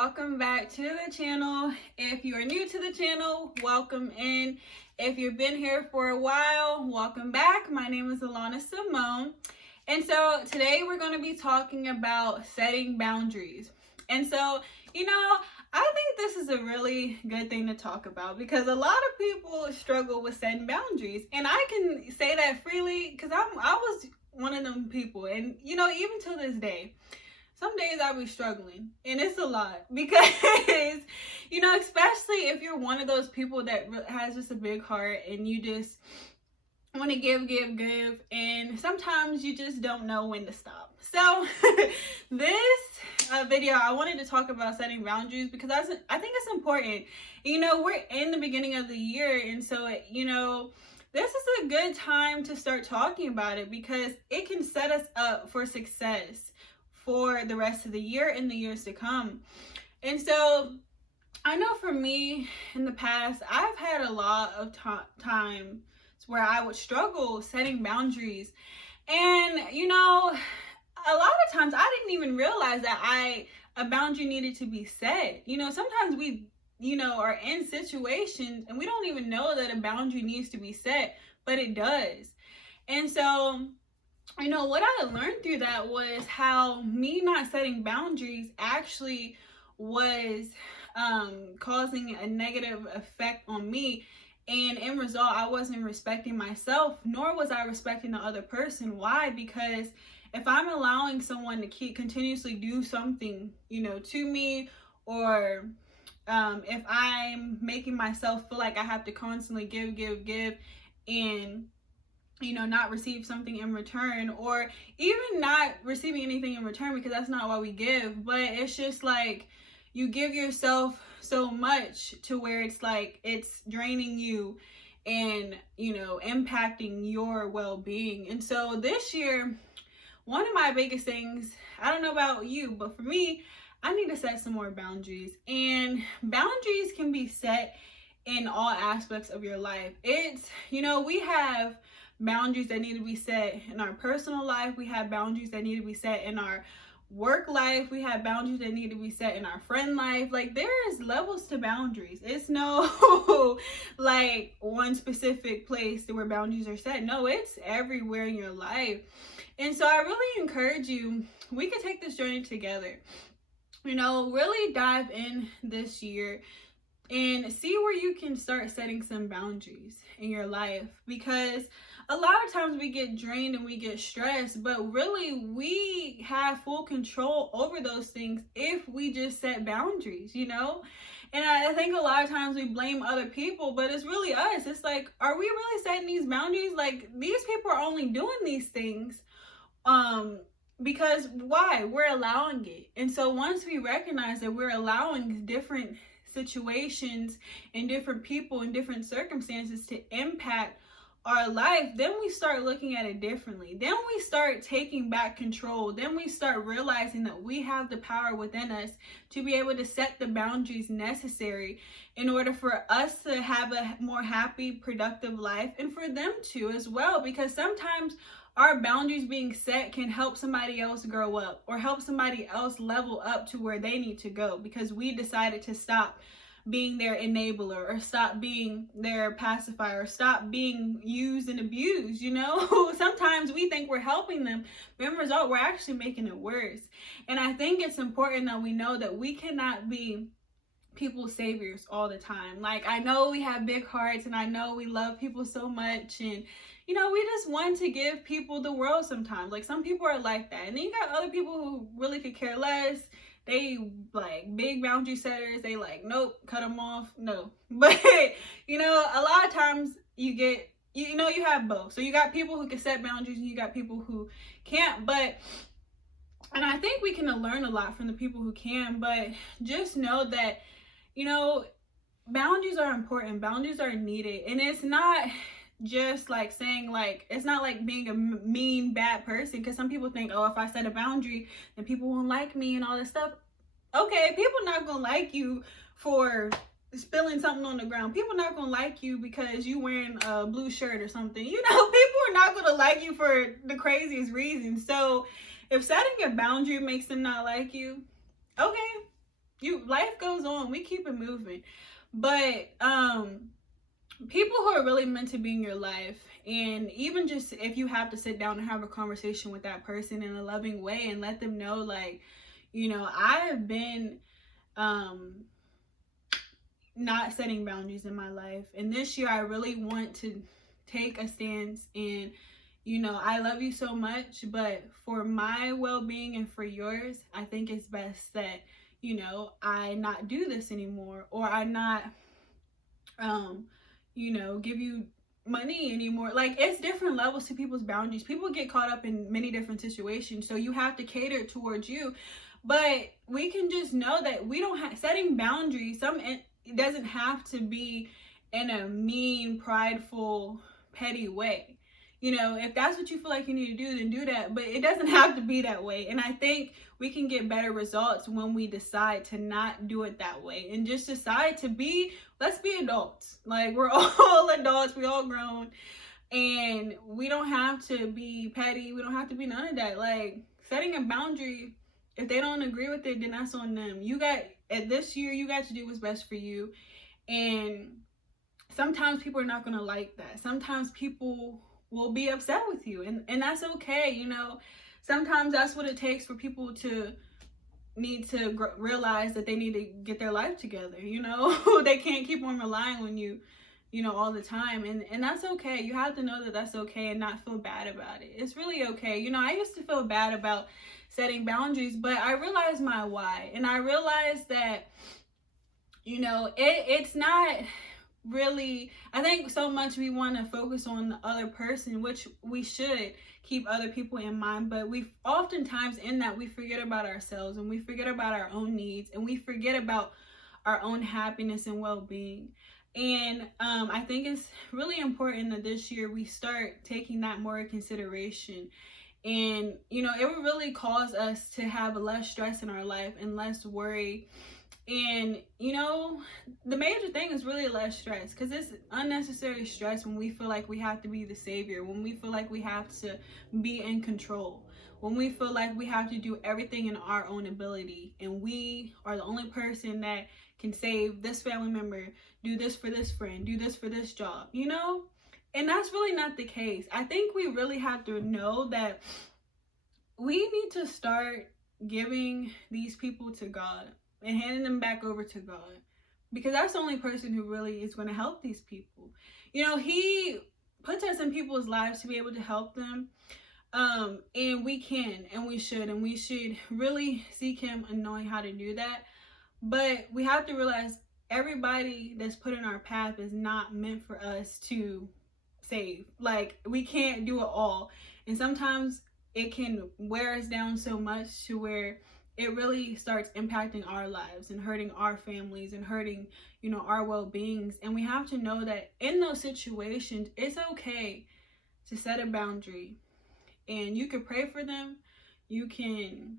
welcome back to the channel. If you are new to the channel, welcome in. If you've been here for a while, welcome back. My name is Alana Simone. And so today we're going to be talking about setting boundaries. And so, I think this is a really good thing to talk about because a lot of people struggle with setting boundaries. And I can say that freely because I was one of them people. And, even to this day, some days I'll be struggling, and it's a lot because, especially if you're one of those people that has just a big heart and you just want to give, and sometimes you just don't know when to stop. So this video, I wanted to talk about setting boundaries because I think it's important. We're in the beginning of the year, and so, this is a good time to start talking about it because it can set us up for success for the rest of the year and the years to come. And so I know for me in the past, I've had a lot of times where I would struggle setting boundaries. And, a lot of times I didn't even realize that a boundary needed to be set. Sometimes we, are in situations and we don't even know that a boundary needs to be set, but it does. And so, what I learned through that was how me not setting boundaries actually was causing a negative effect on me. And in result, I wasn't respecting myself, nor was I respecting the other person. Why? Because if I'm allowing someone to continuously do something, to me, or if I'm making myself feel like I have to constantly give, and not receive something in return, or even not receiving anything in return because that's not why we give, but it's just like you give yourself so much to where it's like it's draining you and, impacting your well-being. And so this year, one of my biggest things, I don't know about you, but for me, I need to set some more boundaries. And boundaries can be set in all aspects of your life. It's, we have boundaries that need to be set in our personal life. We have boundaries that need to be set in our work life. We have boundaries that need to be set in our friend life. Like, there's levels to boundaries. It's no like one specific place where boundaries are set. No, it's everywhere in your life. And so I really encourage you, we can take this journey together. Really dive in this year and see where you can start setting some boundaries in your life, because a lot of times we get drained and we get stressed, but really we have full control over those things if we just set boundaries, And I think a lot of times we blame other people, but it's really us. It's like, are we really setting these boundaries? Like, these people are only doing these things because why? We're allowing it. And so once we recognize that we're allowing different situations and different people and different circumstances to impact our life, then we start looking at it differently. Then we start taking back control. Then we start realizing that we have the power within us to be able to set the boundaries necessary in order for us to have a more happy, productive life, and for them to as well, because sometimes our boundaries being set can help somebody else grow up or help somebody else level up to where they need to go because we decided to stop being their enabler or stop being their pacifier or stop being used and abused. Sometimes we think we're helping them, but in result, we're actually making it worse. And I think it's important that we know that we cannot be people's saviors all the time. Like, I know we have big hearts and I know we love people so much, and we just want to give people the world sometimes. Like, some people are like that. And then you got other people who really could care less. They like big boundary setters. They like, nope, cut them off. No. But, a lot of times you get, you have both. So you got people who can set boundaries and you got people who can't. And I think we can learn a lot from the people who can. But just know that, boundaries are important. Boundaries are needed. And it's not just like saying, like, it's not like being a mean, bad person, because some people think, oh, if I set a boundary, then people won't like me and all this stuff. Okay, people not gonna like you for spilling something on the ground. People not gonna like you because you wearing a blue shirt or something. People are not gonna like you for the craziest reasons. So if setting a boundary makes them not like you, okay, life goes on. We keep it moving. But people who are really meant to be in your life, and even just if you have to sit down and have a conversation with that person in a loving way and let them know, like, you know, I have been not setting boundaries in my life, and this year I really want to take a stance, and you know, I love you so much, but for my well-being and for yours, I think it's best that, you know, I not do this anymore, or I not you know, give you money anymore. Like, it's different levels to people's boundaries. People get caught up in many different situations, so you have to cater towards you. But we can just know that we don't have setting boundaries. It doesn't have to be in a mean, prideful, petty way. You know, if that's what you feel like you need to do, then do that. But it doesn't have to be that way. And I think we can get better results when we decide to not do it that way and just decide to let's be adults. Like, we're all adults, we all grown, and we don't have to be petty. We don't have to be none of that. Like, setting a boundary, if they don't agree with it, then that's on them. This year, you got to do what's best for you. And sometimes people are not going to like that. Sometimes people will be upset with you, and that's okay. You know, sometimes that's what it takes for people to need to realize that they need to get their life together. You know, they can't keep on relying on you, you know, all the time, and that's okay. You have to know that that's okay and not feel bad about it. It's really okay. You know, I used to feel bad about setting boundaries, but I realized my why, and I realized that, you know, it's not really, I think so much we want to focus on the other person, which we should keep other people in mind, but we oftentimes in that we forget about ourselves, and we forget about our own needs, and we forget about our own happiness and well-being. And I think it's really important that this year we start taking that more in consideration. And you know, it would really cause us to have less stress in our life and less worry. And you know, the major thing is really less stress, because it's unnecessary stress when we feel like we have to be the savior, when we feel like we have to be in control, when we feel like we have to do everything in our own ability, and we are the only person that can save this family member, do this for this friend, do this for this job, you know? And that's really not the case. I think we really have to know that we need to start giving these people to God and handing them back over to God, because that's the only person who really is going to help these people. You know, He puts us in people's lives to be able to help them, and we can, and we should really seek Him and knowing how to do that. But we have to realize everybody that's put in our path is not meant for us to save. Like, we can't do it all, and sometimes it can wear us down so much to where it really starts impacting our lives and hurting our families and hurting, you know, our well-beings. And we have to know that in those situations, it's okay to set a boundary, and you can pray for them, you can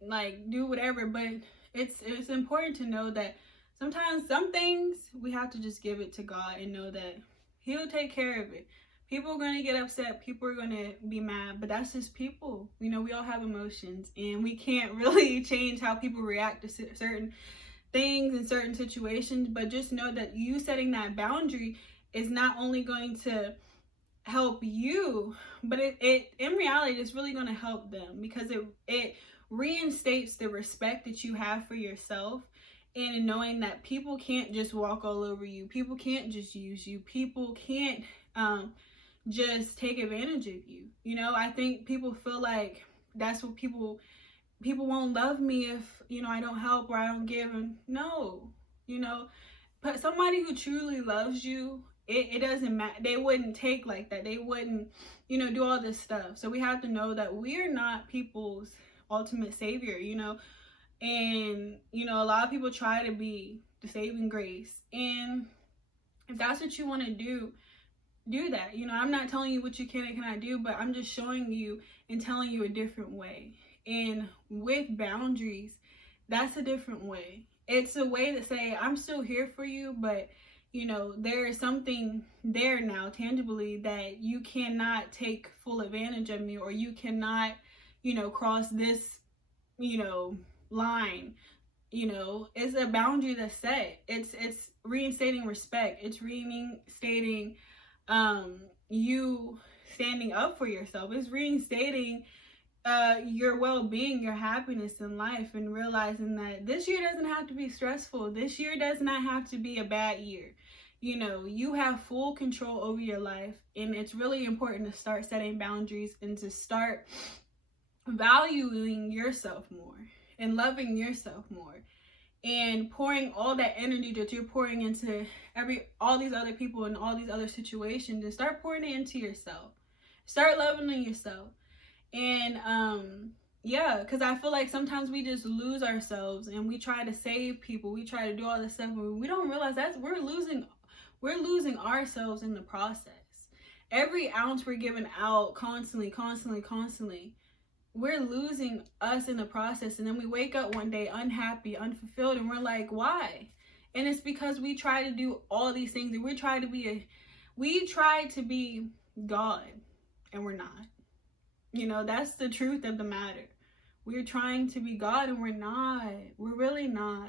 like do whatever, but it's important to know that sometimes some things we have to just give it to God and know that He'll take care of it. People are going to get upset. People are going to be mad, but that's just people. You know, we all have emotions, and we can't really change how people react to certain things in certain situations. But just know that you setting that boundary is not only going to help you, but it in reality, it's really going to help them, because it reinstates the respect that you have for yourself, and in knowing that people can't just walk all over you. People can't just use you. People can't just take advantage of you. You know, I think people feel like that's what people won't love me if, you know, I don't help or I don't give. And no, you know, but somebody who truly loves you, it doesn't matter. They wouldn't take like that. They wouldn't, you know, do all this stuff. So we have to know that we're not people's ultimate savior, you know. And, you know, a lot of people try to be the saving grace. And if that's what you want to do that. You know, I'm not telling you what you can and cannot do, but I'm just showing you and telling you a different way. And with boundaries, that's a different way. It's a way to say, I'm still here for you, but, you know, there is something there now tangibly that you cannot take full advantage of me, or you cannot, you know, cross this, you know, line. you know, it's a boundary that's set. It's reinstating respect. It's reinstating you standing up for yourself. It's reinstating your well-being, your happiness in life, and realizing that this year doesn't have to be stressful. This year does not have to be a bad year. You know, you have full control over your life, and it's really important to start setting boundaries and to start valuing yourself more and loving yourself more, and pouring all that energy that you're pouring into all these other people and all these other situations, and start pouring it into yourself. Start loving yourself. And yeah, because I feel like sometimes we just lose ourselves and we try to save people. We try to do all this stuff, but we don't realize that we're losing ourselves in the process. Every ounce we're giving out constantly, we're losing us in the process. And then we wake up one day unhappy, unfulfilled, and we're like, why? And it's because we try to do all these things, and we try to be God, and we're not. You know, that's the truth of the matter. We're trying to be God, and we're not. We're really not.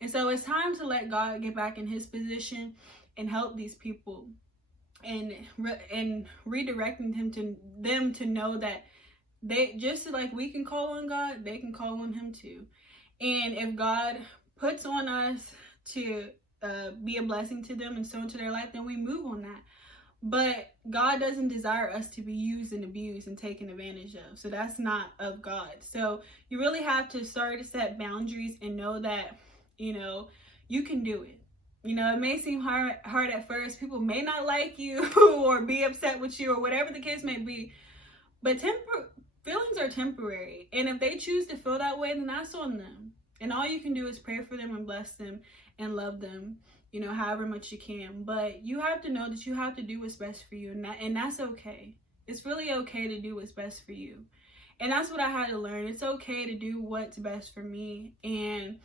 And so it's time to let God get back in his position and help these people, and redirecting them to know that they, just like we can call on God, they can call on him too. And if God puts on us to be a blessing to them and sow into their life, then we move on that. But God doesn't desire us to be used and abused and taken advantage of. So that's not of God. So you really have to start to set boundaries and know that, you know, you can do it. You know, it may seem hard at first. People may not like you or be upset with you or whatever the case may be. But feelings are temporary. And if they choose to feel that way, then that's on them. And all you can do is pray for them and bless them and love them, you know, however much you can. But you have to know that you have to do what's best for you. And that's okay. It's really okay to do what's best for you. And that's what I had to learn. It's okay to do what's best for me. And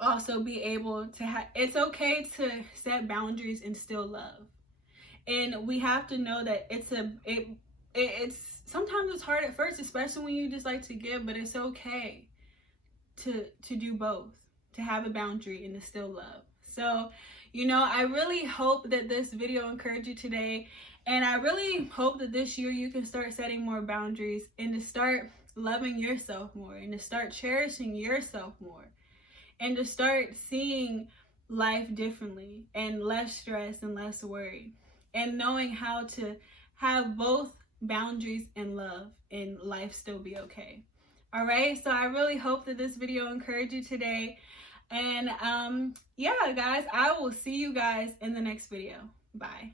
also be able to it's okay to set boundaries and still love. And we have to know that it's sometimes it's hard at first, especially when you just like to give, but it's okay to do both, to have a boundary and to still love. So, you know, I really hope that this video encouraged you today, and I really hope that this year you can start setting more boundaries and to start loving yourself more, and to start cherishing yourself more, and to start seeing life differently and less stress and less worry, and knowing how to have both boundaries and love and life still be okay. All right, so I really hope that this video encouraged you today. And yeah, guys, I will see you guys in the next video. Bye.